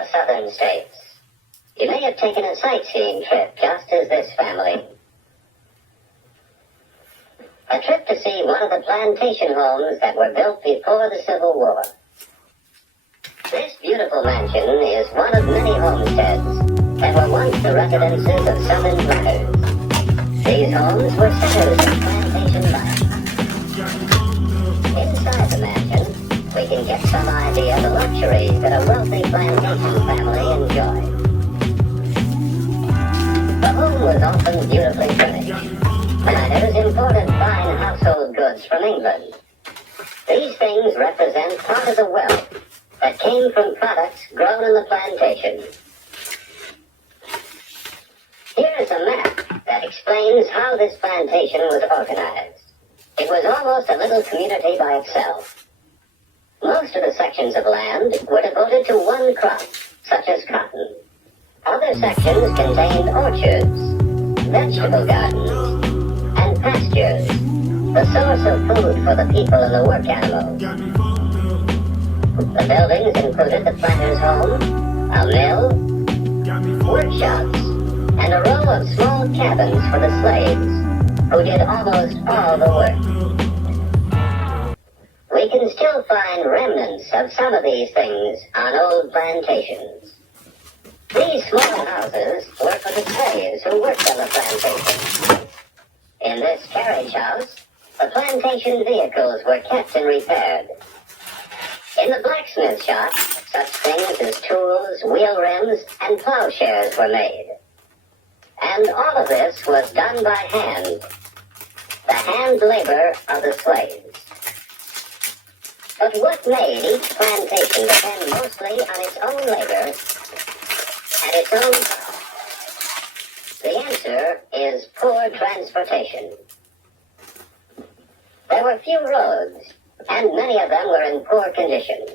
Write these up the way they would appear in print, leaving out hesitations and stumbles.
the southern states. You may have taken a sightseeing trip just as this family. A trip to see one of the plantation homes that were built before the Civil War. This beautiful mansion is one of many homesteads that were once the residences of southern planters. These homes were centers of plantation life. Inside the mansion, we can get some idea of the luxuries that a wealthy plantation family enjoyed. The home was often beautifully furnished. Planters imported fine household goods from England. These things represent part of the wealth that came from products grown in the plantation. Here is a map that explains how this plantation was organized. It was almost a little community by itself. Most of the sections of land were devoted to one crop, such as cotton. Other sections contained orchards, vegetable gardens, and pastures, the source of food for the people and the work animals. The buildings included the planter's home, a mill, workshops, and a row of small cabins for the slaves, who did almost all the work. We can still find remnants of some of these things on old plantations. These small houses were for the slaves who worked on the plantation. In this carriage house, the plantation vehicles were kept and repaired. In the blacksmith shop, such things as tools, wheel rims, and plowshares were made. And all of this was done by hand, the hand labor of the slaves. But what made each plantation depend mostly on its own labor and its own cost? The answer is poor transportation. There were few roads, and many of them were in poor condition,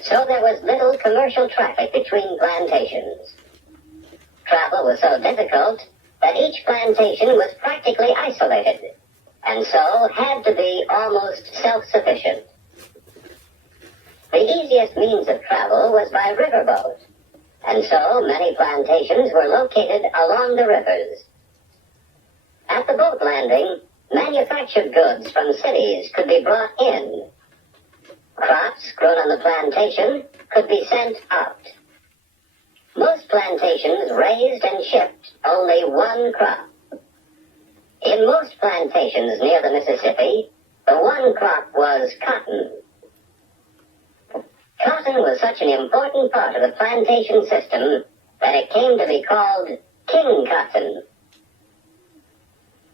so there was little commercial traffic between plantations. Travel was so difficult that each plantation was practically isolated, and so had to be almost self-sufficient. The easiest means of travel was by riverboat, and so many plantations were located along the rivers. At the boat landing, manufactured goods from cities could be brought in. Crops grown on the plantation could be sent out. Most plantations raised and shipped only one crop. In most plantations near the Mississippi, the one crop was cotton. Cotton was such an important part of the plantation system that it came to be called king cotton.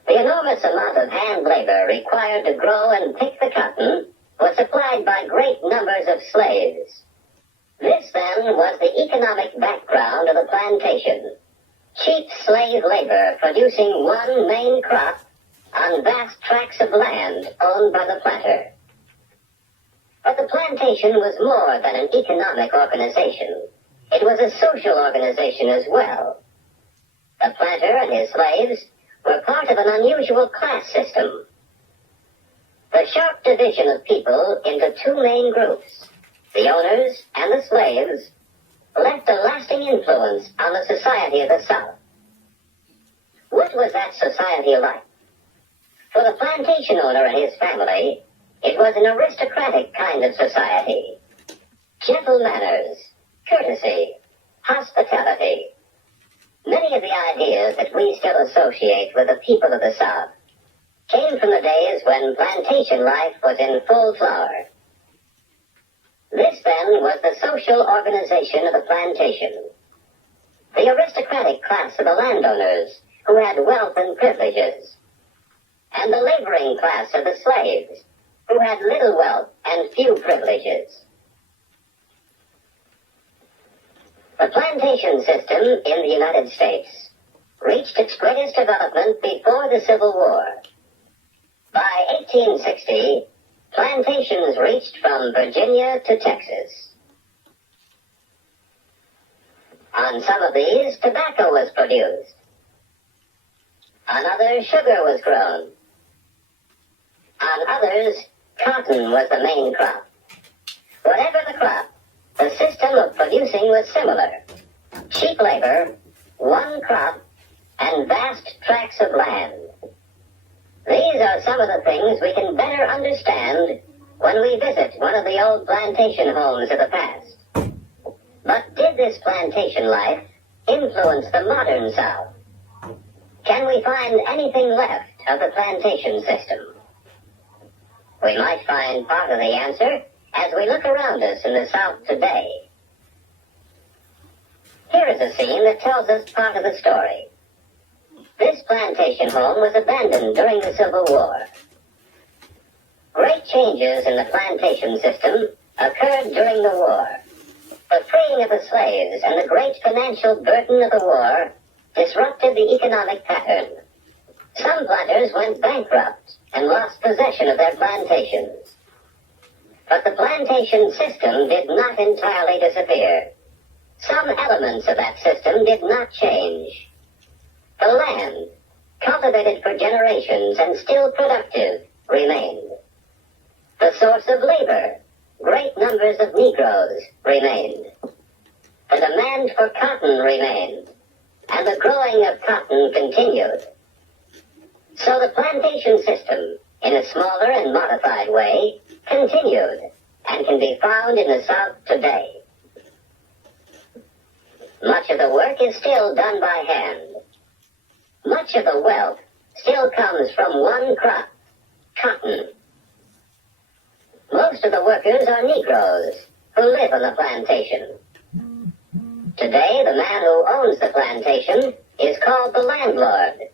The enormous amount of hand labor required to grow and pick the cotton was supplied by great numbers of slaves. This, then, was the economic background of the plantation. Cheap slave labor producing one main crop on vast tracts of land owned by the planter. But the plantation was more than an economic organization. It was a social organization as well. The planter and his slaves were part of an unusual class system. The sharp division of people into two main groups, the owners and the slaves, left a lasting influence on the society of the South. What was that society like? For the plantation owner and his family, it was an aristocratic kind of society. Gentle manners, courtesy, hospitality. Many of the ideas that we still associate with the people of the South came from the days when plantation life was in full flower. This, then, was the social organization of the plantation. The aristocratic class of the landowners, who had wealth and privileges, and the laboring class of the slaves, who had little wealth and few privileges. The plantation system in the United States reached its greatest development before the Civil War. By 1860, plantations reached from Virginia to Texas. On some of these, tobacco was produced. On others, sugar was grown. On others, cotton was the main crop. Whatever the crop, The system of producing was similar. Cheap labor, one crop, and vast tracts of land. These are some of the things we can better understand when we visit one of the old plantation homes of the past. But did this plantation life influence the modern South? Can we find anything left of the plantation system? We might find part of the answer as we look around us in the South today. Here is a scene that tells us part of the story. This plantation home was abandoned during the Civil War. Great changes in the plantation system occurred during the war. The freeing of the slaves and the great financial burden of the war disrupted the economic pattern. Some planters went bankrupt and lost possession of their plantations. But the plantation system did not entirely disappear. Some elements of that system did not change. The land, cultivated for generations and still productive, remained. The source of labor, great numbers of Negroes, remained. The demand for cotton remained, and the growing of cotton continued. So the plantation system, in a smaller and modified way, continued and can be found in the South today. Much of the work is still done by hand. Much of the wealth still comes from one crop, cotton. Most of the workers are Negroes who live on the plantation. Today, the man who owns the plantation is called the landlord.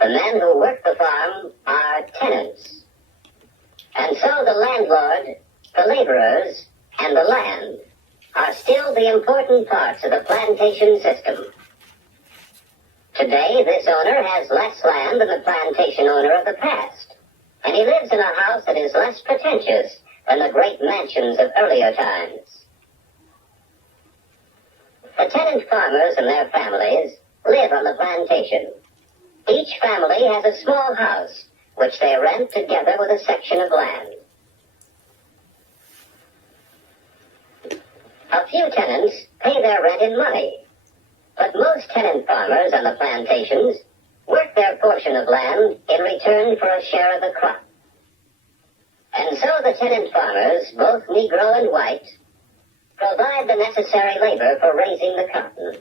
The men who work the farm are tenants. And so the landlord, the laborers, and the land are still the important parts of the plantation system. Today, this owner has less land than the plantation owner of the past, and he lives in a house that is less pretentious than the great mansions of earlier times. The tenant farmers and their families live on the plantation. Each family has a small house, which they rent together with a section of land. A few tenants pay their rent in money, but most tenant farmers on the plantations work their portion of land in return for a share of the crop. And so the tenant farmers, both Negro and white, provide the necessary labor for raising the cotton.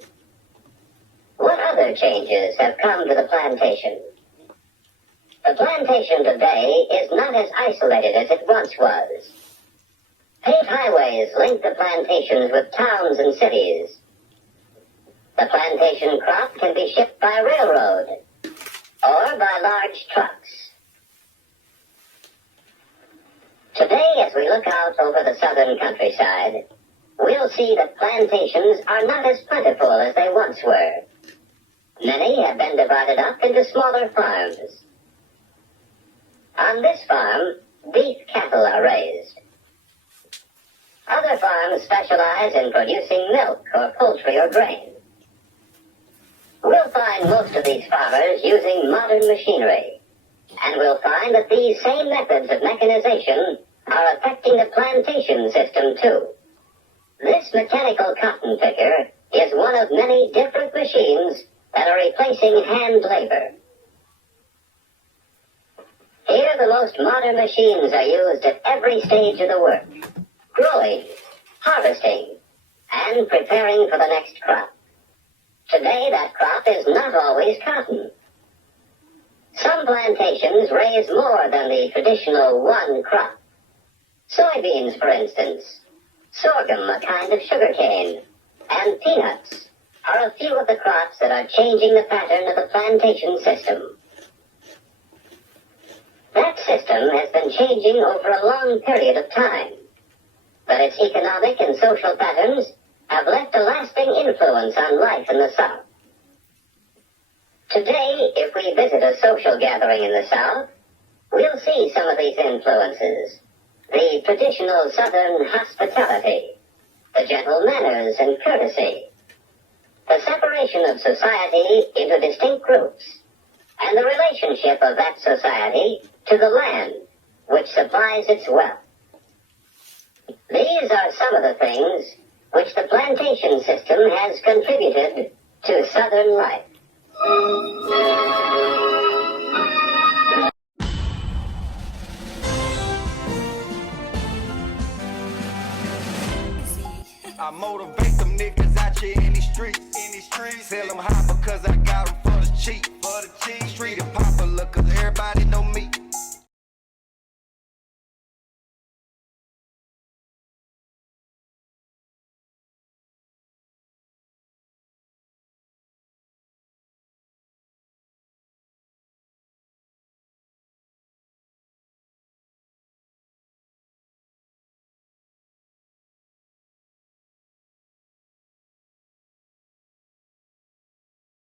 What other changes have come to the plantation? The plantation today is not as isolated as it once was. Paved highways link the plantations with towns and cities. The plantation crop can be shipped by railroad or by large trucks. Today, as we look out over the southern countryside, we'll see that plantations are not as plentiful as they once were. Many have been divided up into smaller farms. On this farm, beef cattle are raised. Other farms specialize in producing milk or poultry or grain. We'll find most of these farmers using modern machinery, and we'll find that these same methods of mechanization are affecting the plantation system too. This mechanical cotton picker is one of many different machines that are replacing hand labor. Here the most modern machines are used at every stage of the work, growing, harvesting, and preparing for the next crop. Today that crop is not always cotton. Some plantations raise more than the traditional one crop. Soybeans, for instance, sorghum, a kind of sugarcane, and peanuts are a few of the crops that are changing the pattern of the plantation system. That system has been changing over a long period of time, but its economic and social patterns have left a lasting influence on life in the South. Today, if we visit a social gathering in the South, we'll see some of these influences. The traditional Southern hospitality, the gentle manners and courtesy, the separation of society into distinct groups, and the relationship of that society to the land which supplies its wealth. These are some of the things which the plantation system has contributed to Southern life. I motivate them niggas out here in these streets. Tell them high because I